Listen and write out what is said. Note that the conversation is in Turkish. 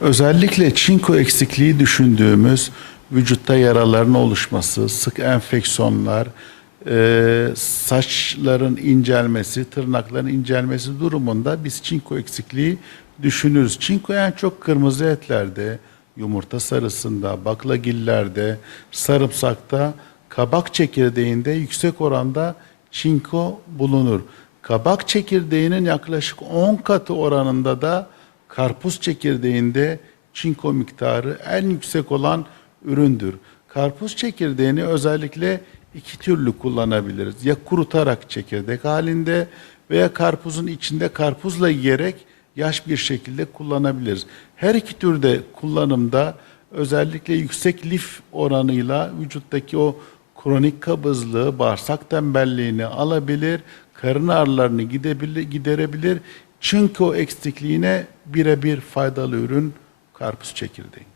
Özellikle çinko eksikliği düşündüğümüz vücutta yaraların oluşması, sık enfeksiyonlar, e, saçların incelmesi, tırnakların incelmesi durumunda biz çinko eksikliği düşünürüz. Çinko en çok kırmızı etlerde, yumurta sarısında, baklagillerde, sarımsakta, kabak çekirdeğinde yüksek oranda çinko bulunur. Kabak çekirdeğinin yaklaşık 10 katı oranında da karpuz çekirdeğinde çinko miktarı en yüksek olan üründür. Karpuz çekirdeğini özellikle iki türlü kullanabiliriz. Ya kurutarak çekirdek halinde veya karpuzun içinde karpuzla yiyerek yaş bir şekilde kullanabiliriz. Her iki türde kullanımda özellikle yüksek lif oranıyla vücuttaki o kronik kabızlığı, bağırsak tembelliğini alabilir, karın ağrılarını gidebilir, giderebilir. Çinko eksikliğine birebir faydalı ürün karpuz çekirdeği.